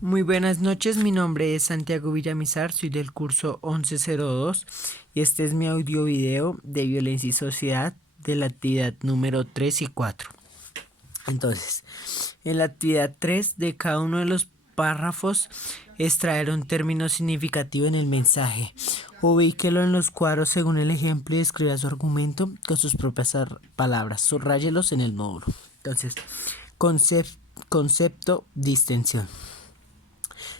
Muy buenas noches, mi nombre es Santiago Villamizar, soy del curso 1102 y este es mi audio video de violencia y sociedad de la actividad número 3 y 4. Entonces, en la actividad 3 de cada uno de los párrafos extraer un término significativo en el mensaje. Ubíquelo en los cuadros según el ejemplo y escriba su argumento con sus propias palabras. Subráyelos en el módulo. Entonces, concepto, distensión.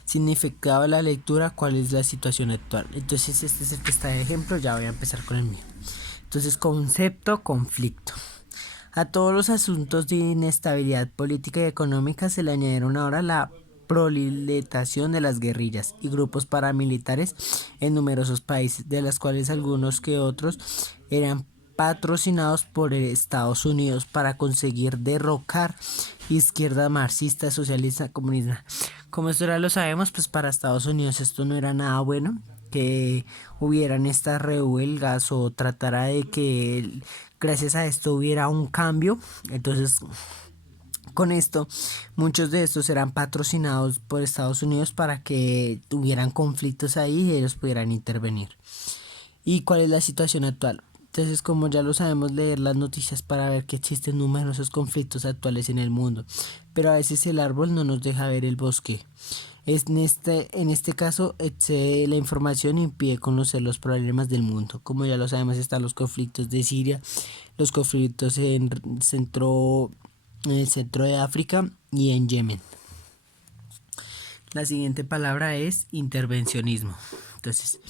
Significado de la lectura, cuál es la situación actual. Entonces este es el que está de ejemplo, ya voy a empezar con el mío. Entonces, concepto, conflicto. A todos los asuntos de inestabilidad política y económica se le añadieron ahora la proliferación de las guerrillas y grupos paramilitares en numerosos países, de las cuales algunos que otros eran patrocinados por Estados Unidos para conseguir derrocar izquierda marxista, socialista, comunista. Como esto ya lo sabemos, pues para Estados Unidos esto no era nada bueno, que hubieran estas revuelgas o tratara de que gracias a esto hubiera un cambio. Entonces, con esto, muchos de estos eran patrocinados por Estados Unidos para que tuvieran conflictos ahí y ellos pudieran intervenir. ¿Y cuál es la situación actual? Entonces, como ya lo sabemos, leer las noticias para ver que existen numerosos conflictos actuales en el mundo, pero a veces el árbol no nos deja ver el bosque. En este caso, excede la información y impide conocer los problemas del mundo. Como ya lo sabemos, están los conflictos de Siria, los conflictos en el centro de África y en Yemen. La siguiente palabra es intervencionismo. Entonces,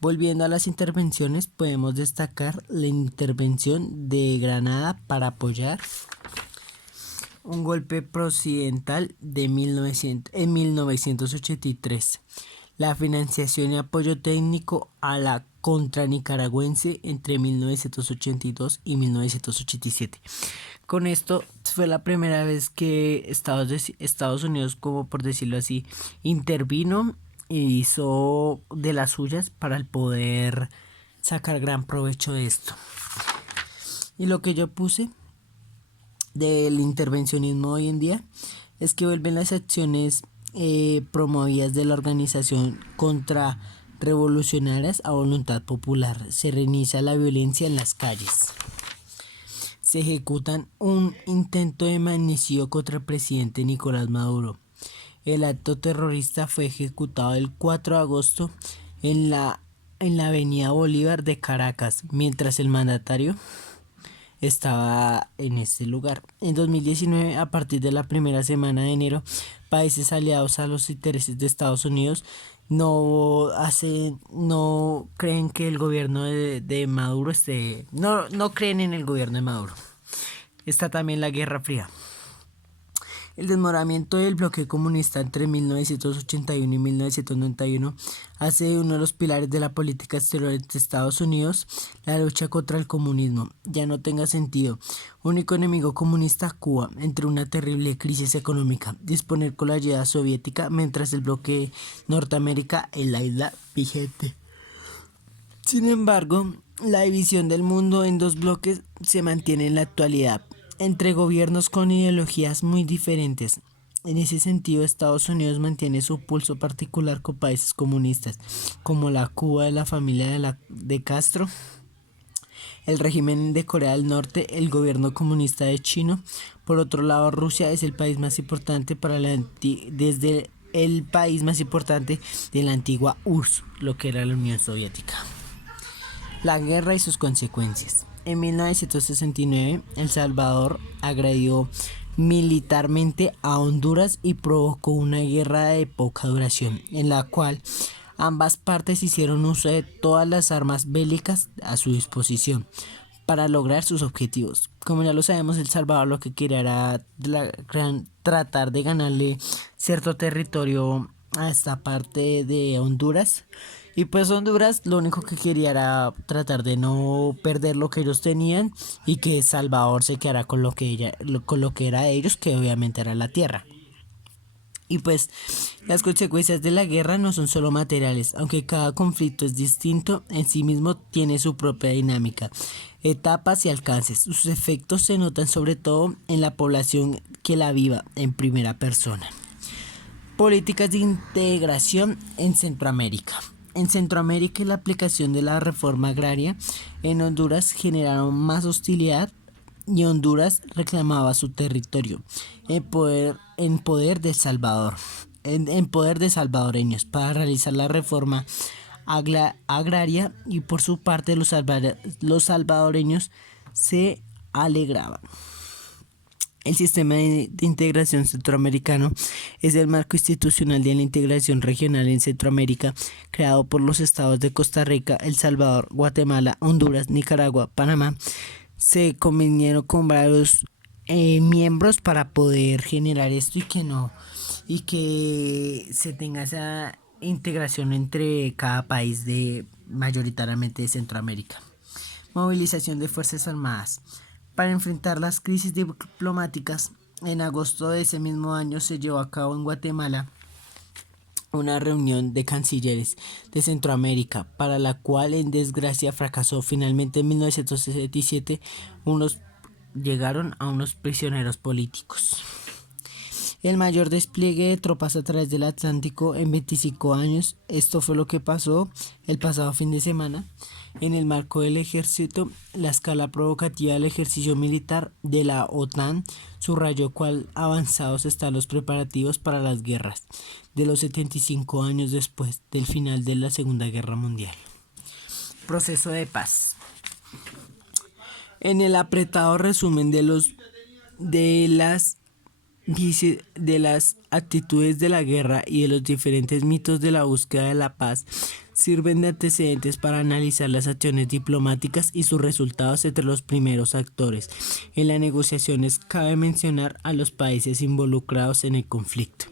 volviendo a las intervenciones, podemos destacar la intervención de Granada para apoyar un golpe presidencial de 1983. La financiación y apoyo técnico a la contra nicaragüense entre 1982 y 1987. Con esto fue la primera vez que Estados Unidos, como por decirlo así, intervino e hizo de las suyas para el poder sacar gran provecho de esto. Y lo que yo puse del intervencionismo hoy en día es que vuelven las acciones promovidas de la organización contra revolucionarias a voluntad popular. Se reinicia la violencia en las calles. Se ejecutan un intento de magnicidio contra el presidente Nicolás Maduro. El acto terrorista fue ejecutado el 4 de agosto en la avenida Bolívar de Caracas, mientras el mandatario estaba en este lugar. En 2019, a partir de la primera semana de enero, países aliados a los intereses de Estados Unidos no creen que el gobierno de Maduro no creen en el gobierno de Maduro. Está también la Guerra Fría. El desmoronamiento del bloque comunista entre 1981 y 1991 hace uno de los pilares de la política exterior de Estados Unidos, la lucha contra el comunismo, ya no tenga sentido. Único enemigo comunista, Cuba, entre una terrible crisis económica, disponer con la ayuda soviética mientras el bloque Norteamérica en la isla vigente. Sin embargo, la división del mundo en dos bloques se mantiene en la actualidad, entre gobiernos con ideologías muy diferentes. En ese sentido, Estados Unidos mantiene su pulso particular con países comunistas, como la Cuba de la familia de Castro, el régimen de Corea del Norte, el gobierno comunista de China. Por otro lado, Rusia es el país más importante desde el país más importante de la antigua URSS, lo que era la Unión Soviética. La guerra y sus consecuencias. En 1969, El Salvador agredió militarmente a Honduras y provocó una guerra de poca duración, en la cual ambas partes hicieron uso de todas las armas bélicas a su disposición para lograr sus objetivos. Como ya lo sabemos, El Salvador lo que quería era tratar de ganarle cierto territorio a esta parte de Honduras. Y pues Honduras lo único que quería era tratar de no perder lo que ellos tenían y que Salvador se quedara con lo que era de ellos, que obviamente era la tierra. Y pues las consecuencias de la guerra no son solo materiales, aunque cada conflicto es distinto, en sí mismo tiene su propia dinámica, etapas y alcances. Sus efectos se notan sobre todo en la población que la viva en primera persona. Políticas de integración en Centroamérica. En Centroamérica, la aplicación de la reforma agraria en Honduras generaron más hostilidad y Honduras reclamaba su territorio en poder de Salvador, en poder de salvadoreños para realizar la reforma agraria, y por su parte los salvadoreños se alegraban. El sistema de integración centroamericano es el marco institucional de la integración regional en Centroamérica, creado por los estados de Costa Rica, El Salvador, Guatemala, Honduras, Nicaragua, Panamá. Se convinieron con varios miembros para poder generar esto y que se tenga esa integración entre cada país mayoritariamente de Centroamérica. Movilización de Fuerzas Armadas. Para enfrentar las crisis diplomáticas, en agosto de ese mismo año se llevó a cabo en Guatemala una reunión de cancilleres de Centroamérica, para la cual en desgracia fracasó. Finalmente en 1967 llegaron a unos prisioneros políticos. El mayor despliegue de tropas a través del Atlántico en 25 años. Esto fue lo que pasó el pasado fin de semana. En el marco del ejército, la escala provocativa del ejercicio militar de la OTAN subrayó cuán avanzados están los preparativos para las guerras de los 75 años después del final de la Segunda Guerra Mundial. Proceso de paz. En el apretado resumen de las actitudes de la guerra y de los diferentes mitos de la búsqueda de la paz, sirven de antecedentes para analizar las acciones diplomáticas y sus resultados entre los primeros actores. En las negociaciones cabe mencionar a los países involucrados en el conflicto.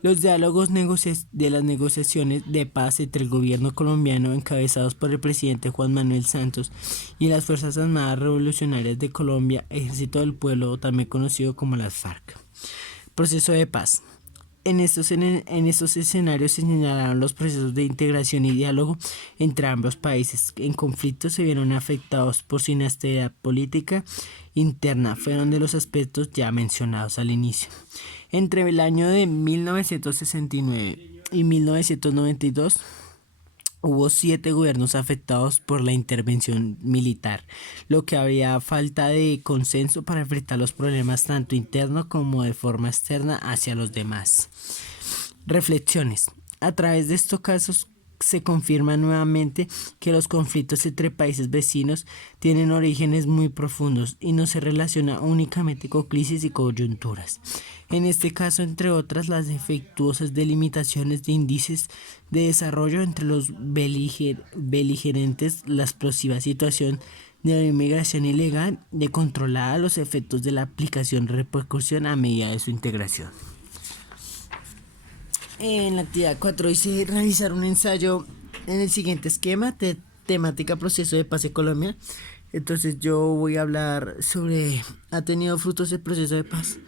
Los diálogos de las negociaciones de paz entre el gobierno colombiano, encabezados por el presidente Juan Manuel Santos, y las Fuerzas Armadas Revolucionarias de Colombia, Ejército del Pueblo, también conocido como las FARC. Proceso de paz. En estos escenarios se señalaron los procesos de integración y diálogo entre ambos países en conflicto se vieron afectados por su inestabilidad política interna. Fueron de los aspectos ya mencionados al inicio. Entre el año de 1969 y 1992 hubo 7 gobiernos afectados por la intervención militar, lo que había falta de consenso para enfrentar los problemas tanto internos como de forma externa hacia los demás. Reflexiones. A través de estos casos se confirma nuevamente que los conflictos entre países vecinos tienen orígenes muy profundos y no se relaciona únicamente con crisis y coyunturas. En este caso, entre otras, las defectuosas delimitaciones de índices de desarrollo entre los beligerantes, la explosiva situación de la inmigración ilegal, de controlar los efectos de la aplicación repercusión a medida de su integración. En la actividad 4 hice realizar un ensayo en el siguiente esquema de temática proceso de paz en Colombia. Entonces yo voy a hablar sobre ¿ha tenido frutos el proceso de paz?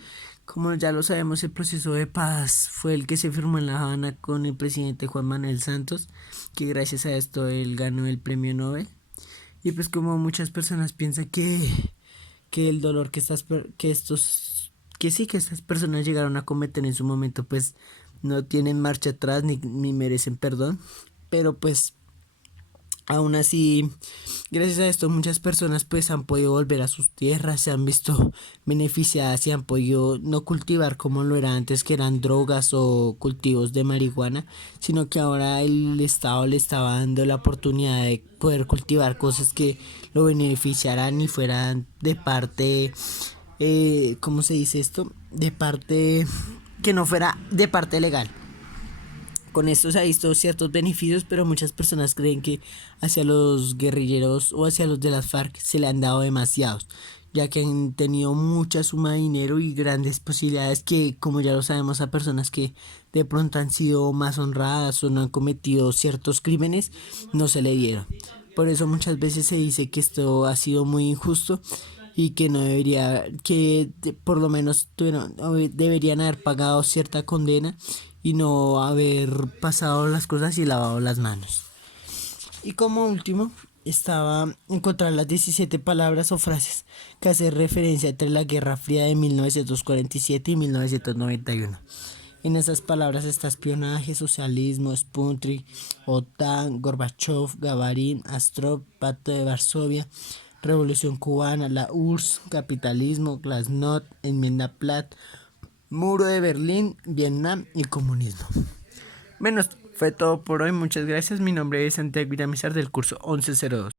Como ya lo sabemos, el proceso de paz fue el que se firmó en La Habana con el presidente Juan Manuel Santos, que gracias a esto él ganó el premio Nobel. Y pues como muchas personas piensan que el dolor que estas personas llegaron a cometer en su momento, pues no tienen marcha atrás ni merecen perdón, pero pues aún así, gracias a esto muchas personas pues han podido volver a sus tierras, se han visto beneficiadas y han podido no cultivar como lo era antes, que eran drogas o cultivos de marihuana, sino que ahora el Estado le estaba dando la oportunidad de poder cultivar cosas que lo beneficiaran y fueran de parte, ¿cómo se dice esto? De parte que no fuera de parte legal. Con esto se ha visto ciertos beneficios, pero muchas personas creen que hacia los guerrilleros o hacia los de las FARC se le han dado demasiados, ya que han tenido mucha suma de dinero y grandes posibilidades que, como ya lo sabemos, a personas que de pronto han sido más honradas o no han cometido ciertos crímenes, no se le dieron. Por eso muchas veces se dice que esto ha sido muy injusto y que no debería, por lo menos deberían haber pagado cierta condena y no haber pasado las cosas y lavado las manos. Y como último, estaba encontrar las 17 palabras o frases que hacen referencia entre la Guerra Fría de 1947 y 1991. En esas palabras está espionaje, socialismo, Sputnik, OTAN, Gorbachev, Gagarin, Astrov, Pacto de Varsovia, Revolución Cubana, la URSS, capitalismo, Glasnost, enmienda Platt, Muro de Berlín, Vietnam y comunismo. Bueno, fue todo por hoy. Muchas gracias. Mi nombre es Santiago Villamizar del curso 1102.